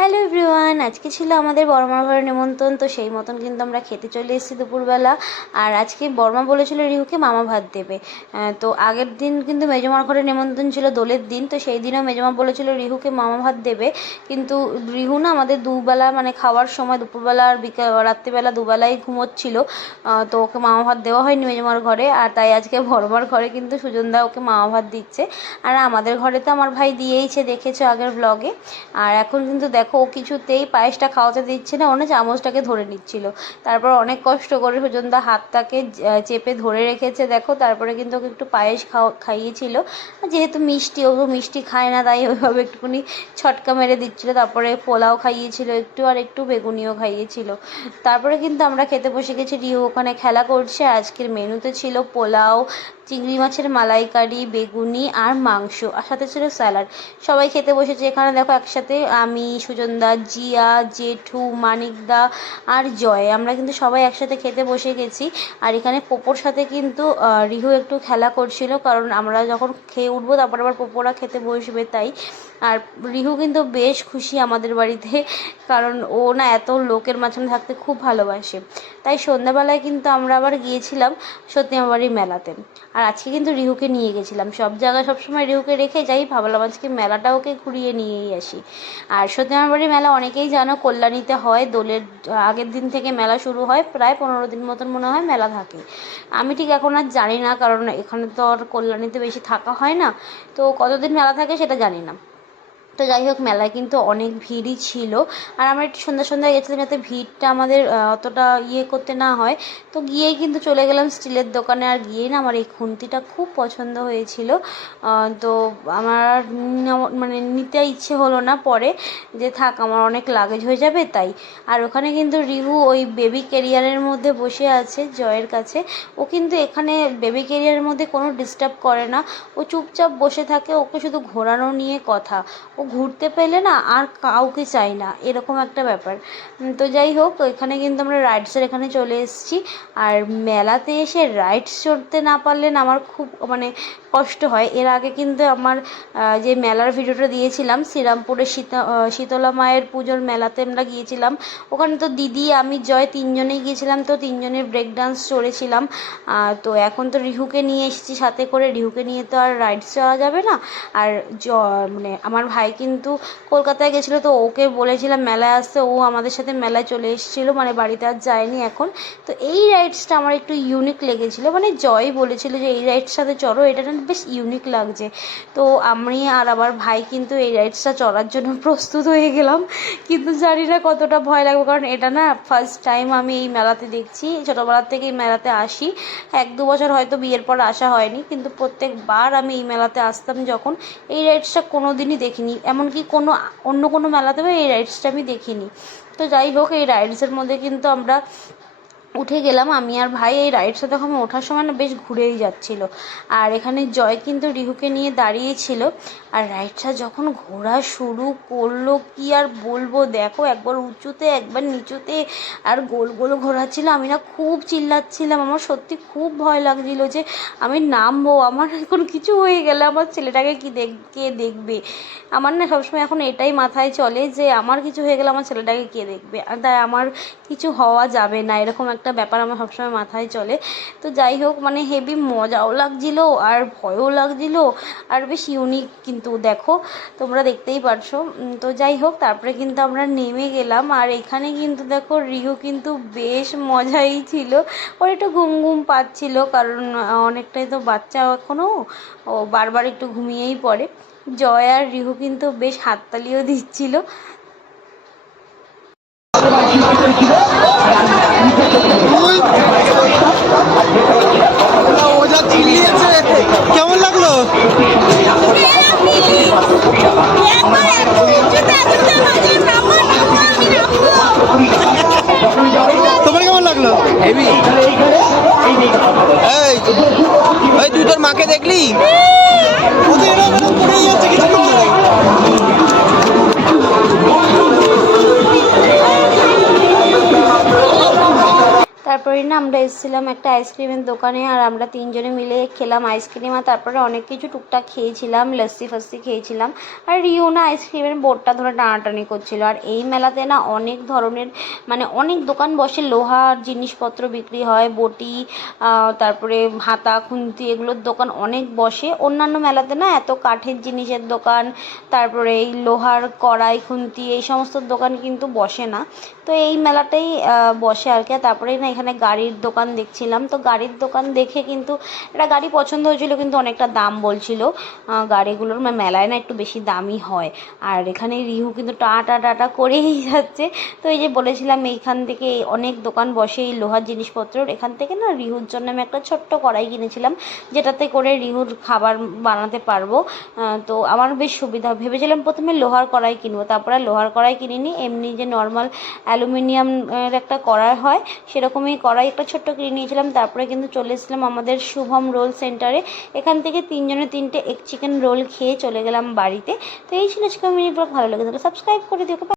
Hello everyone, আজকে ছিল আমাদের বড়মার ঘরে নিমন্ত্রণ। তো সেই মতন কিন্তু আমরা খেতে চলে এসেছি দুপুরবেলা। আর আজকে বড়মা বলেছিল রিহুকে মামা ভাত দেবে। তো আগের দিন কিন্তু মেজমার ঘরে নিমন্ত্রণ ছিল দোলের দিন, তো সেই দিনও মেজমা বলেছিল রিহুকে মামা ভাত দেবে। কিন্তু রিহু না আমাদের দুবেলা মানে খাওয়ার সময় দুপুরবেলা আর রাত্রিবেলা দুবেলাই ঘুমোচ্ছিল। তো ওকে মামা ভাত দেওয়া হয়নি মেজমার ঘরে, আর তাই আজকে বড়মার ঘরে কিন্তু সুজনদা ওকে মামা ভাত দিচ্ছে। আর আমাদের ঘরে তো আমার ভাই দিয়েইছে, দেখেছো আগের ব্লগে। আর এখন কিন্তু দেখো ও কিছুতেই পায়েসটা খাওয়াতে দিচ্ছে না, ওনা চামচটাকে ধরে নিচ্ছিল। তারপর অনেক কষ্ট করে সুজনদা হাতটাকে চেপে ধরে রেখেছে দেখো, তারপরে কিন্তু ওকে একটু পায়েস খাইয়েছিল। যেহেতু মিষ্টি, ও মিষ্টি খায় না, তাই ওইভাবে একটুখানি ছটকা মেরে দিচ্ছিলো। তারপরে পোলাও খাইয়েছিল একটু, আর একটু বেগুনিও খাইয়েছিল। তারপরে কিন্তু আমরা খেতে বসে গেছি, রিহু ওখানে খেলা করছে। আজকের মেনুতে ছিল পোলাও, চিংড়ি মাছের মালাইকারি, বেগুনি আর মাংস, আর সাথে ছিল স্যালাড। সবাই খেতে বসেছে এখানে দেখো একসাথে, আমি, সুজনদা, জিয়া, জেঠু, মানিকদা আর জয়, আমরা কিন্তু সবাই একসাথে খেতে বসে গেছি। আর এখানে পোপোর সাথে কিন্তু রিহু একটু খেলা করছিল, কারণ আমরা যখন খেয়ে উঠবো তারপর আবার পোপোরা খেতে বসবে তাই। আর রিহু কিন্তু বেশ খুশি আমাদের বাড়িতে, কারণ ও না এত লোকের মাঝখানে থাকতে খুব ভালোবাসে। তাই সন্ধ্যাবেলায় কিন্তু আমরা আবার গিয়েছিলাম সত্যিমার বাড়ির মেলাতে। আর আজকে কিন্তু রিহুকে নিয়ে গেছিলাম, সব জায়গায় সবসময় রিহুকে রেখে যাই, ভাবলাম আজকে মেলাটা ওকে ঘুরিয়ে নিয়েই আসি। আর সত্যিমার বাড়ির মেলা অনেকেই জানো কল্যাণীতে হয়, দোলের আগের দিন থেকে মেলা শুরু হয়, প্রায় 15 দিন মতন মনে হয় মেলা থাকে। আমি ঠিক এখন আর জানি না, কারণ এখানে তো আর কল্যাণীতে বেশি থাকা হয় না, তো কতদিন মেলা থাকে সেটা জানি না। তো যাই হোক, মেলায় কিন্তু অনেক ভিড়ই ছিল। আর আমরা একটু সন্ধ্যায় গেছিলাম যাতে ভিড়টা আমাদের অতটা করতে না হয়। তো গিয়েই কিন্তু চলে গেলাম স্টিলের দোকানে। আর গিয়েই না আমার এই খুন্তিটা খুব পছন্দ হয়েছিল। তো আমার মানে নিতে ইচ্ছে হলো না পরে, যে থাক আমার অনেক লাগেজ হয়ে যাবে তাই। আর ওখানে কিন্তু রিহু ওই বেবি ক্যারিয়ারের মধ্যে বসে আছে জয়ের কাছে। ও কিন্তু এখানে বেবি ক্যারিয়ারের মধ্যে কোনো ডিস্টার্ব করে না, ও চুপচাপ বসে থাকে, ওকে শুধু ঘোরানো নিয়ে কথা। ও ঘুরতে পেলে না আর কাউকে চাই না, এরকম একটা ব্যাপার। তো যাই হোক, এখানে কিন্তু আমরা রাইডসের এখানে চলে এসেছি। আর মেলাতে এসে রাইডস চড়তে না পারলে না আমার খুব মানে কষ্ট হয়। এর আগে কিন্তু আমার যে মেলার ভিডিওটা দিয়েছিলাম শ্রীরামপুরের শীতলা মায়ের পুজোর মেলাতে আমরা গিয়েছিলাম। ওখানে তো দিদি, আমি, জয় তিনজনেই গিয়েছিলাম, তো তিনজনের ব্রেক ডান্স চড়েছিলাম। তো এখন তো রিহুকে নিয়ে এসেছি সাথে করে, রিহুকে নিয়ে তো আর রাইডস চড়া যাবে না। আর মানে আমার ভাই কিন্তু কলকাতায় গেছিলো, তো ওকে বলেছিলাম মেলায় আসতে, ও আমাদের সাথে মেলায় চলে এসেছিলো, মানে বাড়িতে আর যায়নি এখন। তো এই রাইডসটা আমার একটু ইউনিক লেগেছিলো, মানে জয় বলেছিল যে এই রাইডসটাতে চড়ো, এটা না বেশ ইউনিক লাগছে। তো আমি আর আমার ভাই কিন্তু এই রাইডসটা চড়ার জন্য প্রস্তুত হয়ে গেলাম, কিন্তু জানি না কতটা ভয় লাগবে, কারণ এটা না ফার্স্ট টাইম আমি এই মেলাতে দেখছি। ছোটোবেলার থেকে এই মেলাতে আসি, 1-2 বছর হয়তো বিয়ের পর আসা হয়নি, কিন্তু প্রত্যেকবার আমি এই মেলাতে আসতাম যখন, এই রাইডসটা কোনো দিনই দেখিনি, এমনকি অন্য কোনো মেলাতেও এই রাইডসটা আমি দেখিনি। তো যাই হোক, এই রাইডসের মধ্যে কিন্তু আমরা উঠে গেলাম আমি আর ভাই। এই রাইডসটা তখন আমি ওঠার সময় না বেশ ঘুরেই যাচ্ছিলো। আর এখানে জয় কিন্তু রিহুকে নিয়ে দাঁড়িয়েছিল। আর রাইডসটা যখন ঘোরা শুরু করলো কি আর বলবো, দেখো একবার উঁচুতে একবার নিচুতে, আর গোল গোল ঘোরাচ্ছিল। আমি না খুব চিল্লাচ্ছিলাম, আমার সত্যি খুব ভয় লাগছিল যে আমি নামবো, আমার এখন কিছু হয়ে গেলে আমার ছেলেটাকে কে দেখবে। আমার না সবসময় এখন এটাই মাথায় চলে যে আমার কিছু হয়ে গেলে আমার ছেলেটাকে কে দেখবে, আর তাই আমার কিছু হওয়া যাবে না, এরকম একটা ব্যাপার আমার সবসময় মাথায় চলে। তো যাই হোক, মানে হেভি মজাও লাগছিলো আর ভয়ও লাগছিলো, আর বেশ ইউনিক কিন্তু দেখো, তোমরা দেখতেই পারছো। তো যাই হোক, তারপরে কিন্তু আমরা নেমে গেলাম। আর এখানে কিন্তু দেখো রিহু কিন্তু বেশ মজাই ছিল, ওর একটু ঘুম ঘুম পাচ্ছিল, কারণ অনেকটাই তো বাচ্চা এখনও, ও বারবার একটু ঘুমিয়েই পড়ে। জয় আর রিহু কিন্তু বেশ হাততালিও দিচ্ছিল। কেমন লাগলো? তোমার কেমন লাগলো? হেভি। এই তুই তোর মাকে দেখলি? তারপরে না আমরা এসেছিলাম একটা আইসক্রিমের দোকানে, আর আমরা তিনজনে মিলে খেলাম আইসক্রিম, আর তারপরে অনেক কিছু টুকটাক খেয়েছিলাম, লস্যি ফস্যি খেয়েছিলাম। আর রিও না আইসক্রিমের বোর্ডটা ধরে টানাটানি করছিল। আর এই মেলাতে না অনেক ধরনের মানে অনেক দোকান বসে, লোহার জিনিসপত্র বিক্রি হয়, বটি, তারপরে হাতা খুন্তি এগুলোর দোকান অনেক বসে। অন্যান্য মেলাতে না এত কাঠের জিনিসের দোকান, তারপরে এই লোহার কড়াই খুন্তি এই সমস্ত দোকান কিন্তু বসে না। তো এই মেলাটাই বসে আর কি। তারপরে না এখানে গাড়ির দোকান দেখছিলাম, তো গাড়ির দোকান দেখে কিন্তু একটা গাড়ি পছন্দ হয়েছিল, কিন্তু অনেকটা দাম বলছিল গাড়িগুলোর। মেলায় না একটু বেশি দামই হয়। আর এখানে রিহু কিন্তু টাটা করেই যাচ্ছে। তো এই যে বলেছিলাম এইখান থেকে অনেক দোকান বসে এই লোহার জিনিসপত্রের, এখান থেকে না রিহুর জন্য আমি একটা ছোট্ট কড়াই কিনেছিলাম, যেটাতে করে রিহুর খাবার বানাতে পারবো। তো আমার বেশ সুবিধা, ভেবেছিলাম প্রথমে লোহার কড়াই কিনবো, তারপরে লোহার কড়াই কিনিনি, এমনি যে নর্মাল অ্যালুমিনিয়ামের একটা কড়াই হয় সেরকমই কড়াই একটা ছোট্ট কিনে নিয়েছিলাম। তারপরে কিন্তু চলে এসেছিলাম আমাদের শুভম রোল সেন্টারে। এখান থেকে তিনজনে তিনটে এগ চিকেন রোল খেয়ে চলে গেলাম বাড়িতে। তো এই ছিল আজকে মিনি ব্লগ। ভালো লেগে থাকলে সাবস্ক্রাইব করে দিও।